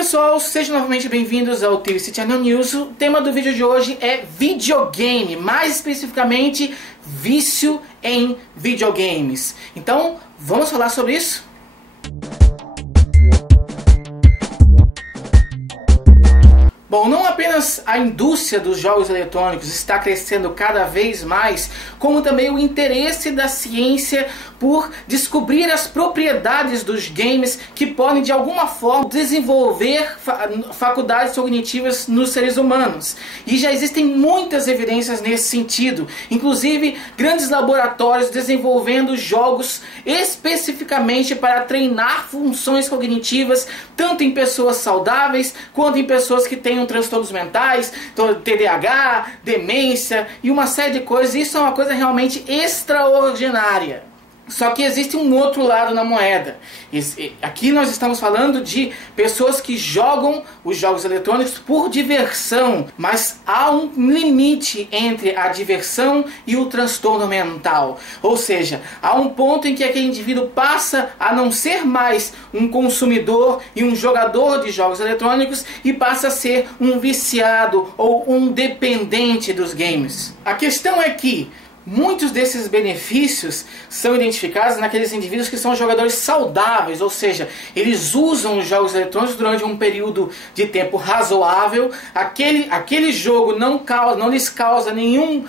pessoal, sejam novamente bem-vindos ao TVC Channel News. O tema do vídeo de hoje é videogame, mais especificamente vício em videogames. Então, vamos falar sobre isso? Bom, não apenas a indústria dos jogos eletrônicos está crescendo cada vez mais, como também o interesse da ciência por descobrir as propriedades dos games que podem de alguma forma desenvolver faculdades cognitivas nos seres humanos. E já existem muitas evidências nesse sentido, inclusive grandes laboratórios desenvolvendo jogos especificamente para treinar funções cognitivas, tanto em pessoas saudáveis quanto em pessoas que têm transtornos mentais, TDAH, demência e uma série de coisas. Isso é uma coisa realmente extraordinária. Só que existe um outro lado na moeda. Aqui nós estamos falando de pessoas que jogam os jogos eletrônicos por diversão, mas há um limite entre a diversão e o transtorno mental. Ou seja, há um ponto em que aquele indivíduo passa a não ser mais um consumidor e um jogador de jogos eletrônicos e passa a ser um viciado ou um dependente dos games. A questão é que muitos desses benefícios são identificados naqueles indivíduos que são jogadores saudáveis, ou seja, eles usam os jogos eletrônicos durante um período de tempo razoável. Aquele jogo não lhes causa nenhum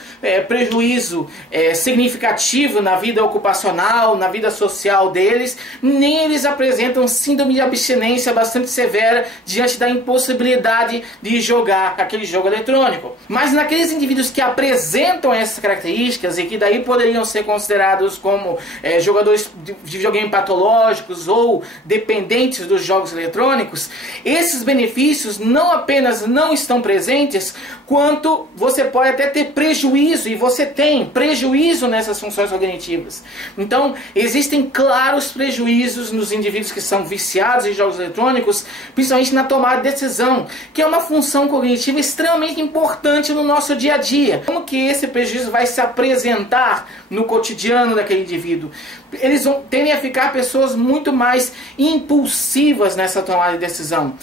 prejuízo significativo na vida ocupacional, na vida social deles, nem eles apresentam síndrome de abstinência bastante severa diante da impossibilidade de jogar aquele jogo eletrônico. Mas naqueles indivíduos que apresentam essas características e que daí poderiam ser considerados como jogadores de videogame patológicos ou dependentes dos jogos eletrônicos, esses benefícios não apenas não estão presentes, quanto você pode até ter prejuízo, e você tem prejuízo nessas funções cognitivas. Então, existem claros prejuízos nos indivíduos que são viciados em jogos eletrônicos, principalmente na tomada de decisão, que é uma função cognitiva extremamente importante no nosso dia a dia. Como que esse prejuízo vai se apresentar no cotidiano daquele indivíduo? Eles tendem a ficar pessoas muito mais impulsivas nessa tomada de decisão.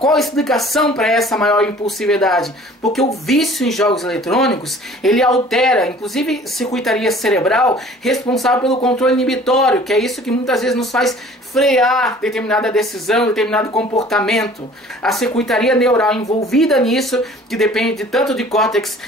Qual a explicação para essa maior impulsividade? Porque o vício em jogos eletrônicos, ele altera, inclusive, circuitaria cerebral responsável pelo controle inibitório, que é isso que muitas vezes nos faz frear determinada decisão, determinado comportamento. A circuitaria neural envolvida nisso, que depende tanto de córtex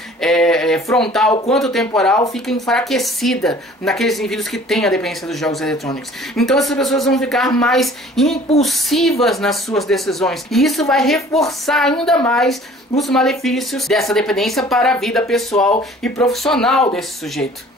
frontal quanto temporal, fica enfraquecida naqueles indivíduos que têm a dependência dos jogos eletrônicos. Então essas pessoas vão ficar mais impulsivas nas suas decisões, e isso vai reforçar ainda mais os malefícios dessa dependência para a vida pessoal e profissional desse sujeito.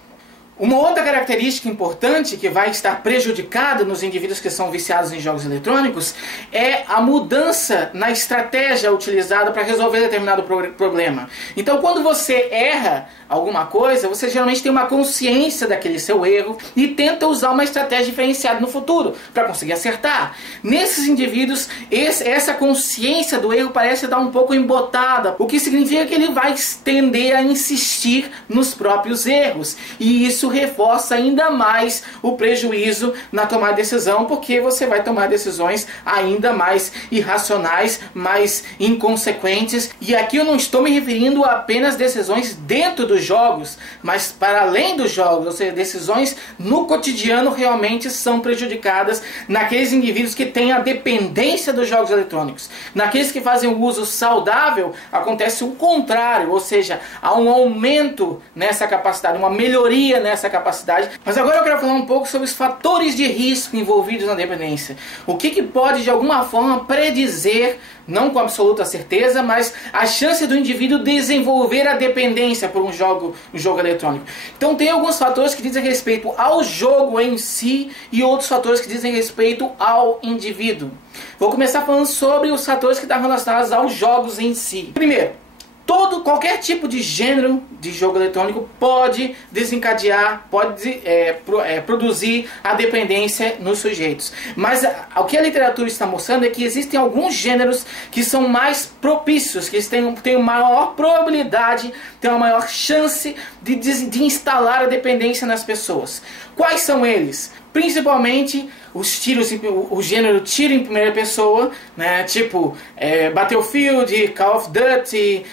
Uma outra característica importante que vai estar prejudicada nos indivíduos que são viciados em jogos eletrônicos é a mudança na estratégia utilizada para resolver determinado problema. Então, quando você erra alguma coisa, você geralmente tem uma consciência daquele seu erro e tenta usar uma estratégia diferenciada no futuro para conseguir acertar. Nesses indivíduos, essa consciência do erro parece dar um pouco embotada, o que significa que ele vai tender a insistir nos próprios erros, e isso reforça ainda mais o prejuízo na tomada de decisão, porque você vai tomar decisões ainda mais irracionais, mais inconsequentes. E aqui eu não estou me referindo a apenas decisões dentro dos jogos, mas para além dos jogos, ou seja, decisões no cotidiano realmente são prejudicadas naqueles indivíduos que têm a dependência dos jogos eletrônicos. Naqueles que fazem o uso saudável, acontece o contrário, ou seja, há um aumento nessa capacidade, uma melhoria nessa capacidade. Mas agora eu quero falar um pouco sobre os fatores de risco envolvidos na dependência. O que pode de alguma forma predizer, não com absoluta certeza, mas a chance do indivíduo desenvolver a dependência por um jogo eletrônico. Então tem alguns fatores que dizem respeito ao jogo em si e outros fatores que dizem respeito ao indivíduo. Vou começar falando sobre os fatores que estão relacionados aos jogos em si. Primeiro, qualquer tipo de gênero de jogo eletrônico pode desencadear, pode produzir a dependência nos sujeitos. Mas o que a literatura está mostrando é que existem alguns gêneros que são mais propícios, que têm maior probabilidade, têm uma maior chance de instalar a dependência nas pessoas. Quais são eles? principalmente os tiros, o gênero tiro em primeira pessoa, né? Tipo Battlefield, Call of Duty,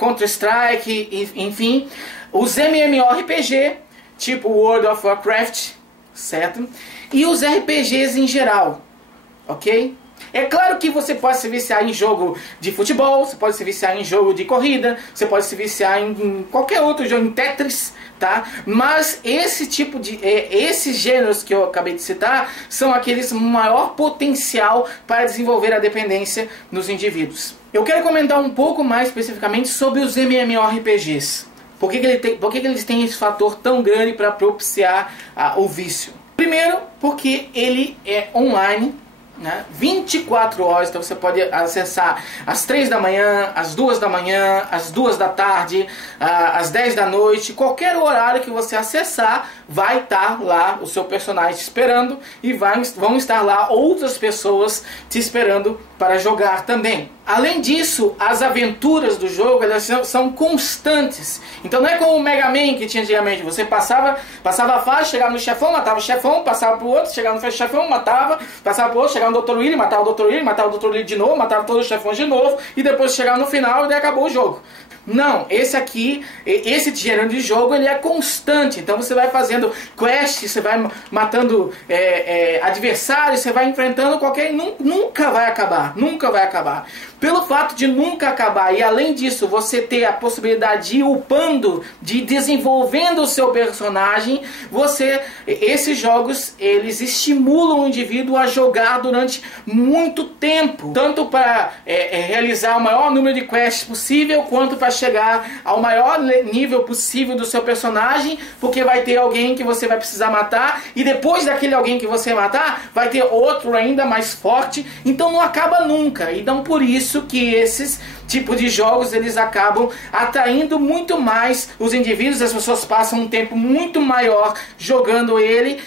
Counter-Strike, enfim. Os MMORPG, tipo World of Warcraft, certo? E os RPGs em geral, ok? É claro que você pode se viciar em jogo de futebol, você pode se viciar em jogo de corrida, você pode se viciar em qualquer outro jogo, em Tetris, tá? Mas esse tipo de esses gêneros que eu acabei de citar são aqueles maior potencial para desenvolver a dependência nos indivíduos. Eu quero comentar um pouco mais especificamente sobre os MMORPGs. Por que eles têm esse fator tão grande para propiciar o vício? Primeiro, porque ele é online, né? 24 horas, então você pode acessar às 3 da manhã, às 2 da manhã, às 2 da tarde, às 10 da noite, qualquer horário que você acessar, vai estar lá o seu personagem te esperando e vão estar lá outras pessoas te esperando para jogar também. Além disso, as aventuras do jogo elas são constantes. Então não é como o Mega Man que tinha antigamente. Você passava a fase, chegava no chefão, matava o chefão, passava pro outro, chegava no chefão, matava, passava pro outro, chegava no Dr. Willy, matava o Dr. Willy, matava o Dr. Willy de novo, matava todos os chefões de novo, e depois chegava no final e daí acabou o jogo. Não, esse gênero de jogo ele é constante. Então você vai fazendo quests, você vai matando adversários, você vai enfrentando nunca vai acabar, nunca vai acabar. Pelo fato de nunca acabar e além disso você ter a possibilidade de ir upando, de ir desenvolvendo o seu personagem, esses jogos eles estimulam o indivíduo a jogar durante muito tempo, tanto para realizar o maior número de quests possível, quanto para chegar ao maior nível possível do seu personagem, porque vai ter alguém que você vai precisar matar e depois daquele alguém que você matar vai ter outro ainda mais forte, então não acaba nunca. Então por isso que esses tipos de jogos eles acabam atraindo muito mais os indivíduos, as pessoas passam um tempo muito maior jogando ele,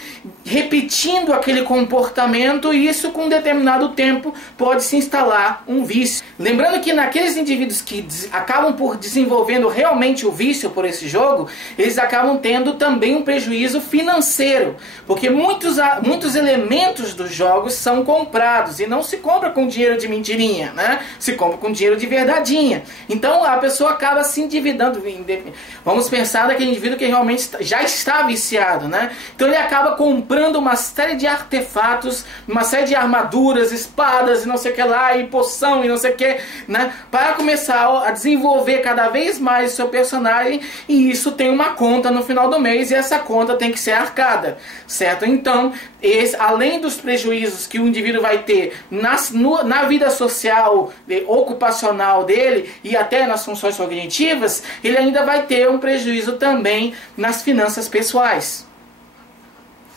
repetindo aquele comportamento, e isso com um determinado tempo pode se instalar um vício. Lembrando que naqueles indivíduos que acabam por desenvolvendo realmente o vício por esse jogo, eles acabam tendo também um prejuízo financeiro, porque muitos elementos dos jogos são comprados, e não se compra com dinheiro de mentirinha, né? Se compra com dinheiro de verdadeinha. Então a pessoa acaba se endividando. Vamos pensar naquele indivíduo que realmente já está viciado, né? Então ele acaba comprando uma série de artefatos, uma série de armaduras, espadas e não sei o que lá, e poção e não sei o que, né? Para começar a desenvolver cada vez mais o seu personagem, e isso tem uma conta no final do mês, e essa conta tem que ser arcada, certo? Então, além dos prejuízos que o indivíduo vai ter na vida social, ocupacional dele e até nas funções cognitivas, ele ainda vai ter um prejuízo também nas finanças pessoais.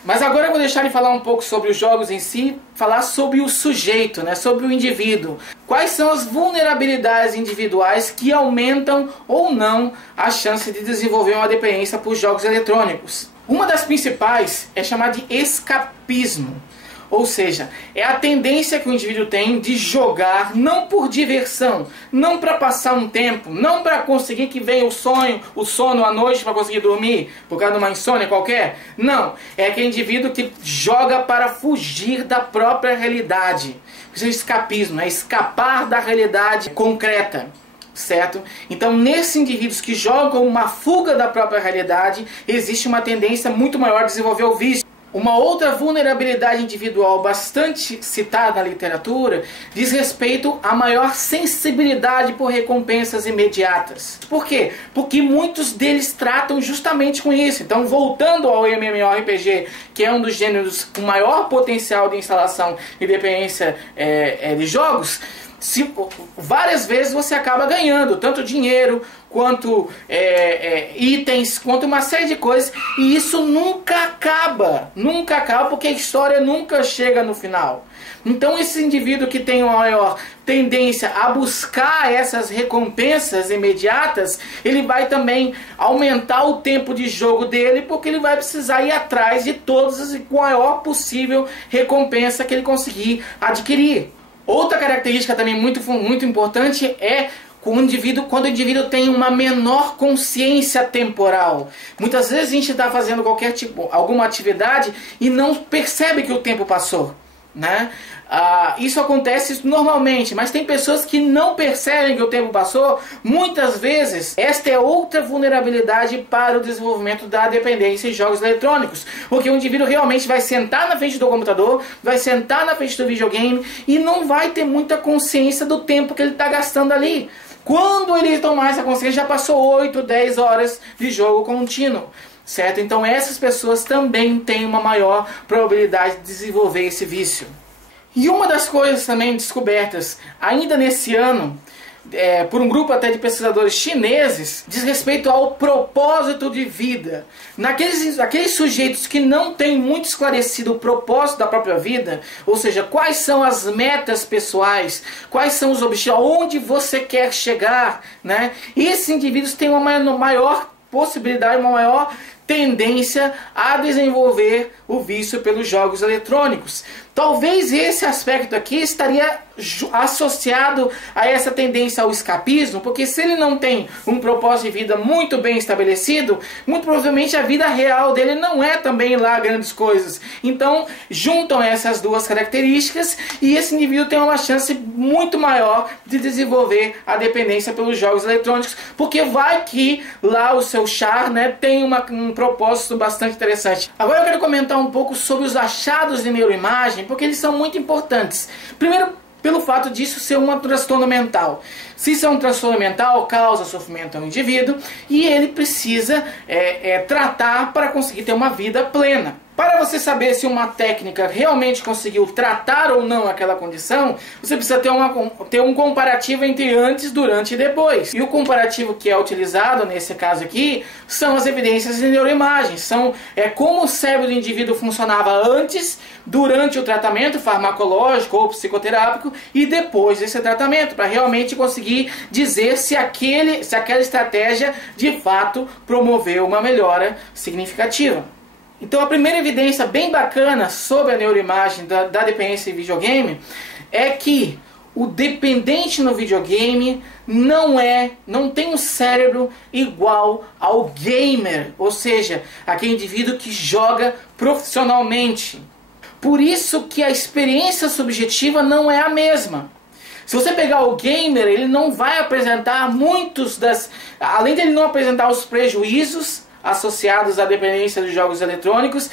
Mas agora eu vou deixar de falar um pouco sobre os jogos em si, falar sobre o sujeito, né, sobre o indivíduo. Quais são as vulnerabilidades individuais que aumentam ou não a chance de desenvolver uma dependência por jogos eletrônicos? Uma das principais é chamada de escapismo. Ou seja, é a tendência que o indivíduo tem de jogar não por diversão, não para passar um tempo, não para conseguir que venha o sono à noite para conseguir dormir, por causa de uma insônia qualquer. Não, é aquele indivíduo que joga para fugir da própria realidade. Isso é escapismo, é escapar da realidade concreta. Certo? Então, nesses indivíduos que jogam uma fuga da própria realidade, existe uma tendência muito maior de desenvolver o vício. Uma outra vulnerabilidade individual bastante citada na literatura diz respeito à maior sensibilidade por recompensas imediatas. Por quê? Porque muitos deles tratam justamente com isso. Então, voltando ao MMORPG, que é um dos gêneros com maior potencial de instalação e dependência de jogos, várias vezes você acaba ganhando tanto dinheiro quanto itens, quanto uma série de coisas, e isso nunca acaba porque a história nunca chega no final. Então esse indivíduo que tem uma maior tendência a buscar essas recompensas imediatas, ele vai também aumentar o tempo de jogo dele, porque ele vai precisar ir atrás de todas com a maior possível recompensa que ele conseguir adquirir. Outra característica também muito importante é quando o indivíduo tem uma menor consciência temporal. Muitas vezes a gente está fazendo alguma atividade e não percebe que o tempo passou, né? Isso acontece normalmente, mas tem pessoas que não percebem que o tempo passou. Muitas vezes esta é outra vulnerabilidade para o desenvolvimento da dependência em jogos eletrônicos, porque o indivíduo realmente vai sentar na frente do computador, vai sentar na frente do videogame e não vai ter muita consciência do tempo que ele está gastando ali. Quando ele tomar essa consciência, já passou 8, 10 horas de jogo contínuo, certo? Então essas pessoas também têm uma maior probabilidade de desenvolver esse vício. E uma das coisas também descobertas ainda nesse ano, por um grupo até de pesquisadores chineses, diz respeito ao propósito de vida. Aqueles sujeitos que não têm muito esclarecido o propósito da própria vida, ou seja, quais são as metas pessoais, quais são os objetivos, aonde você quer chegar, né? Esses indivíduos têm uma maior possibilidade, uma maior tendência a desenvolver o vício pelos jogos eletrônicos. Talvez esse aspecto aqui estaria associado a essa tendência ao escapismo, porque se ele não tem um propósito de vida muito bem estabelecido, muito provavelmente a vida real dele não é também lá grandes coisas. Então juntam essas duas características e esse indivíduo tem uma chance muito maior de desenvolver a dependência pelos jogos eletrônicos, porque vai que lá o seu char, né, tem um propósito bastante interessante. Agora eu quero comentar um pouco sobre os achados de neuroimagem, porque eles são muito importantes. Primeiro, pelo fato disso ser um transtorno mental. Se isso é um transtorno mental, causa sofrimento ao indivíduo e ele precisa tratar para conseguir ter uma vida plena. Para você saber se uma técnica realmente conseguiu tratar ou não aquela condição, você precisa ter um comparativo entre antes, durante e depois. E o comparativo que é utilizado nesse caso aqui são as evidências de neuroimagem. São como o cérebro do indivíduo funcionava antes, durante o tratamento farmacológico ou psicoterápico e depois desse tratamento, para realmente conseguir dizer se aquela estratégia de fato promoveu uma melhora significativa. Então a primeira evidência bem bacana sobre a neuroimagem da dependência em videogame é que o dependente no videogame não tem um cérebro igual ao gamer, ou seja, aquele indivíduo que joga profissionalmente. Por isso que a experiência subjetiva não é a mesma. Se você pegar o gamer, ele não vai apresentar além de ele não apresentar os prejuízos associados à dependência dos jogos eletrônicos,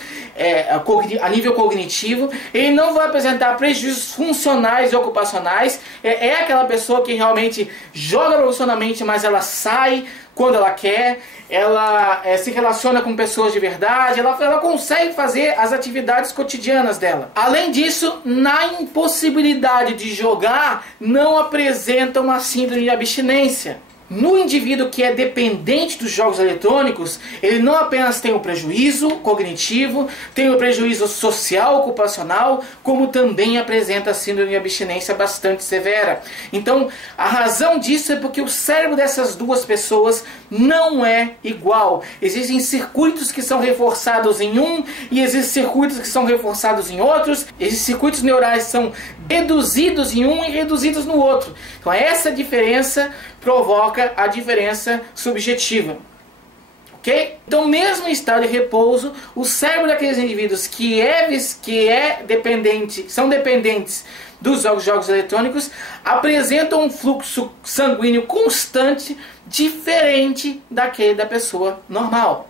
a nível cognitivo, ele não vai apresentar prejuízos funcionais e ocupacionais. É aquela pessoa que realmente joga profissionalmente, mas ela sai quando ela quer, ela se relaciona com pessoas de verdade, ela consegue fazer as atividades cotidianas dela. Além disso, na impossibilidade de jogar, não apresenta uma síndrome de abstinência. No indivíduo que é dependente dos jogos eletrônicos, ele não apenas tem o prejuízo cognitivo, tem o prejuízo social, ocupacional, como também apresenta a síndrome de abstinência bastante severa. Então, a razão disso é porque o cérebro dessas duas pessoas não é igual. Existem circuitos que são reforçados em um e existem circuitos que são reforçados em outros. Esses circuitos neurais são reduzidos em um e reduzidos no outro. Então, essa diferença provoca a diferença subjetiva. Ok? Então, mesmo em estado de repouso, o cérebro daqueles indivíduos são dependentes dos jogos eletrônicos, apresentam um fluxo sanguíneo constante, diferente daquele da pessoa normal.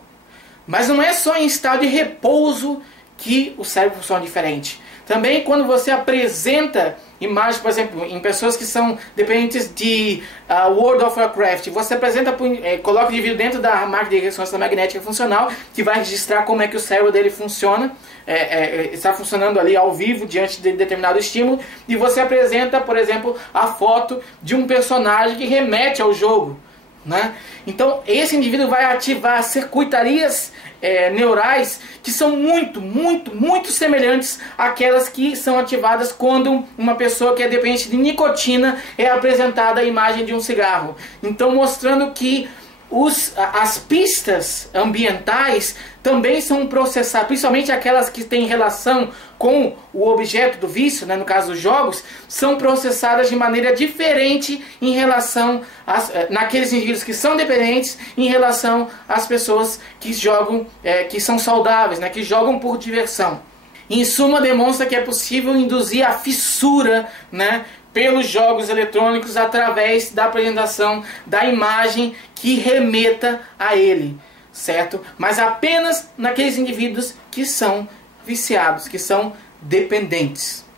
Mas não é só em estado de repouso que o cérebro funciona diferente. Também quando você apresenta imagens, por exemplo, em pessoas que são dependentes de World of Warcraft, você apresenta, coloca o indivíduo dentro da máquina de ressonância magnética funcional, que vai registrar como é que o cérebro dele funciona, está funcionando ali ao vivo diante de determinado estímulo, e você apresenta, por exemplo, a foto de um personagem que remete ao jogo, né? Então esse indivíduo vai ativar circuitarias neurais que são muito semelhantes àquelas que são ativadas quando uma pessoa que é dependente de nicotina é apresentada a imagem de um cigarro. Então mostrando que as pistas ambientais também são processadas, principalmente aquelas que têm relação com o objeto do vício, né, no caso dos jogos, são processadas de maneira diferente em relação naqueles indivíduos que são dependentes, em relação às pessoas que jogam, que são saudáveis, né, que jogam por diversão. Em suma, demonstra que é possível induzir a fissura, né, pelos jogos eletrônicos através da apresentação da imagem que remeta a ele, certo? Mas apenas naqueles indivíduos que são viciados, que são dependentes.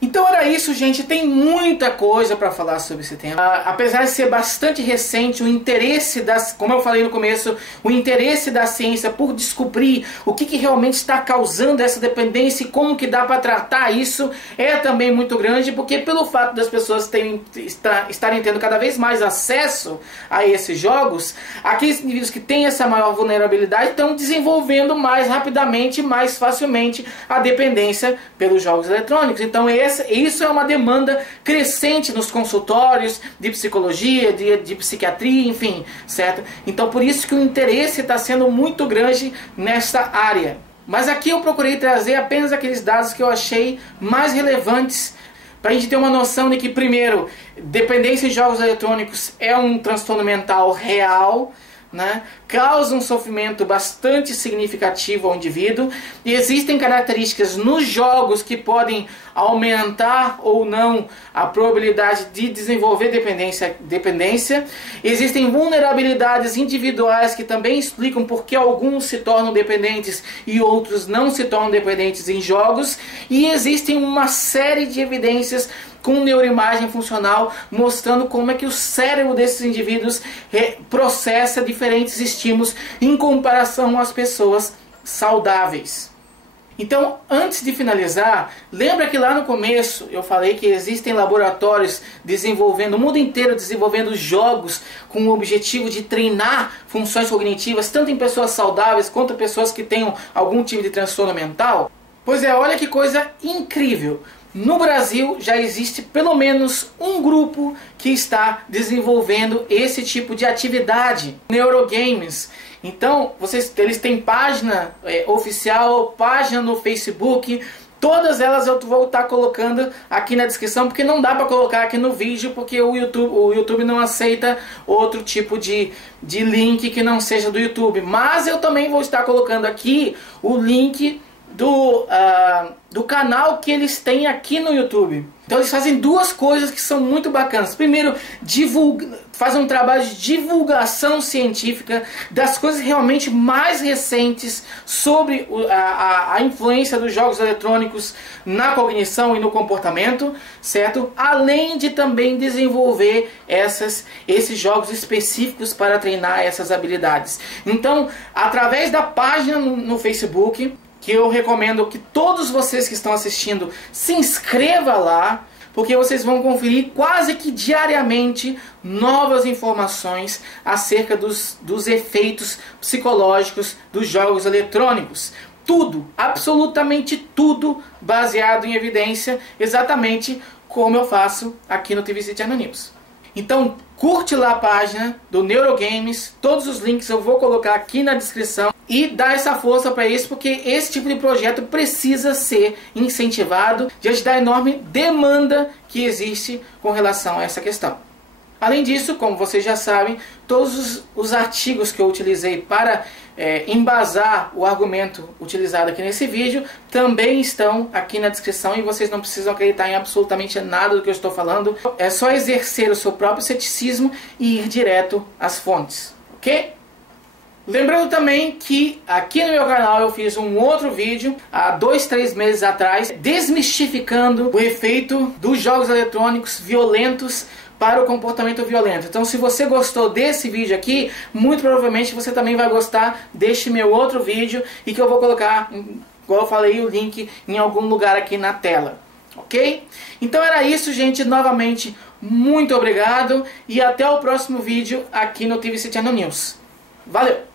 Então era isso, gente. Tem muita coisa para falar sobre esse tema. Apesar de ser bastante recente, o interesse como eu falei no começo, o interesse da ciência por descobrir o que realmente está causando essa dependência e como que dá para tratar isso é também muito grande, porque pelo fato das pessoas estarem tendo cada vez mais acesso a esses jogos, aqueles indivíduos que têm essa maior vulnerabilidade estão desenvolvendo mais rapidamente, mais facilmente a dependência pelos jogos eletrônicos. Então isso é uma demanda crescente nos consultórios de psicologia, de psiquiatria, enfim, certo? Então por isso que o interesse está sendo muito grande nessa área. Mas aqui eu procurei trazer apenas aqueles dados que eu achei mais relevantes para a gente ter uma noção de que, primeiro, dependência em jogos eletrônicos é um transtorno mental real, né? Causa um sofrimento bastante significativo ao indivíduo, e existem características nos jogos que podem aumentar ou não a probabilidade de desenvolver dependência. Existem vulnerabilidades individuais que também explicam por que alguns se tornam dependentes e outros não se tornam dependentes em jogos, e existem uma série de evidências com neuroimagem funcional mostrando como é que o cérebro desses indivíduos processa diferentes estímulos em comparação às pessoas saudáveis. Então, antes de finalizar, lembra que lá no começo eu falei que existem laboratórios desenvolvendo, o mundo inteiro desenvolvendo jogos com o objetivo de treinar funções cognitivas, tanto em pessoas saudáveis quanto em pessoas que tenham algum tipo de transtorno mental? Pois é, olha que coisa incrível! No Brasil já existe pelo menos um grupo que está desenvolvendo esse tipo de atividade, Neurogames. Então, eles têm página oficial, página no Facebook, todas elas eu vou estar colocando aqui na descrição, porque não dá para colocar aqui no vídeo, porque o YouTube não aceita outro tipo de link que não seja do YouTube. Mas eu também vou estar colocando aqui o link do canal que eles têm aqui no YouTube. Então eles fazem duas coisas que são muito bacanas. Primeiro, fazem um trabalho de divulgação científica das coisas realmente mais recentes sobre a influência dos jogos eletrônicos na cognição e no comportamento, certo? Além de também desenvolver esses jogos específicos para treinar essas habilidades. Então, através da página no Facebook, que eu recomendo que todos vocês que estão assistindo se inscrevam lá, porque vocês vão conferir quase que diariamente novas informações acerca dos efeitos psicológicos dos jogos eletrônicos. Tudo, absolutamente tudo, baseado em evidência, exatamente como eu faço aqui no TV City News. Então, curte lá a página do Neurogames, todos os links eu vou colocar aqui na descrição, e dá essa força para isso, porque esse tipo de projeto precisa ser incentivado diante da enorme demanda que existe com relação a essa questão. Além disso, como vocês já sabem, todos os artigos que eu utilizei para embasar o argumento utilizado aqui nesse vídeo também estão aqui na descrição, e vocês não precisam acreditar em absolutamente nada do que eu estou falando. É só exercer o seu próprio ceticismo e ir direto às fontes, ok? Lembrando também que aqui no meu canal eu fiz um outro vídeo há 2-3 meses atrás, desmistificando o efeito dos jogos eletrônicos violentos para o comportamento violento. Então, se você gostou desse vídeo aqui, muito provavelmente você também vai gostar deste meu outro vídeo, e que eu vou colocar, igual eu falei, o link em algum lugar aqui na tela. Ok? Então era isso, gente. Novamente, muito obrigado e até o próximo vídeo aqui no TV City News. Valeu!